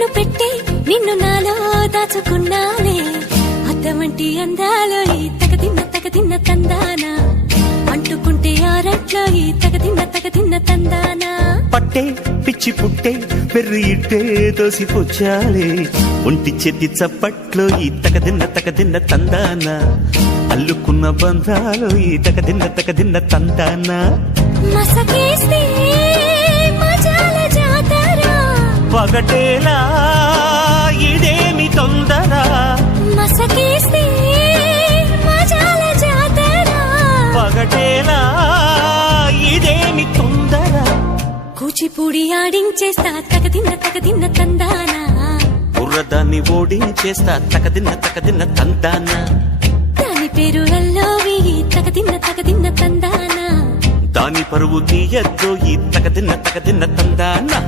కన్ను పెట్టే నిన్ను నాలో దాచుకున్నానే అద్దమంటి అందాలో ఈ తగదిన్న తందానా అంటుకుంటే ఆరట్లో ఈ తగదిన్న తందానా పట్టే పిచ్చి పుట్టే పెర్రి ఇట్టే దోసిపుచ్చాలే ఒంటి చెట్టి చప్పట్లో ఈ తగదిన్న తందానా అల్లుకున్న బంధాలు ఈ తగదిన్న తందానా మసకేస్తే మజాల జాతర పగటేలా ఇదేమి తొందర మసకేస్తే మజాల జాతర పగటేలా ఇదేమి తొందర కూచిపూడి ఆడించేస్తా తగదిన్న తందానా బుర్రదాన్ని ఓడించేస్తా తగదిన్న తందానా దాని పేరు అల్లోవి తగదిన్న తందానా దాని పరువు తీయద్దు ఈ తగదిన్న తందానా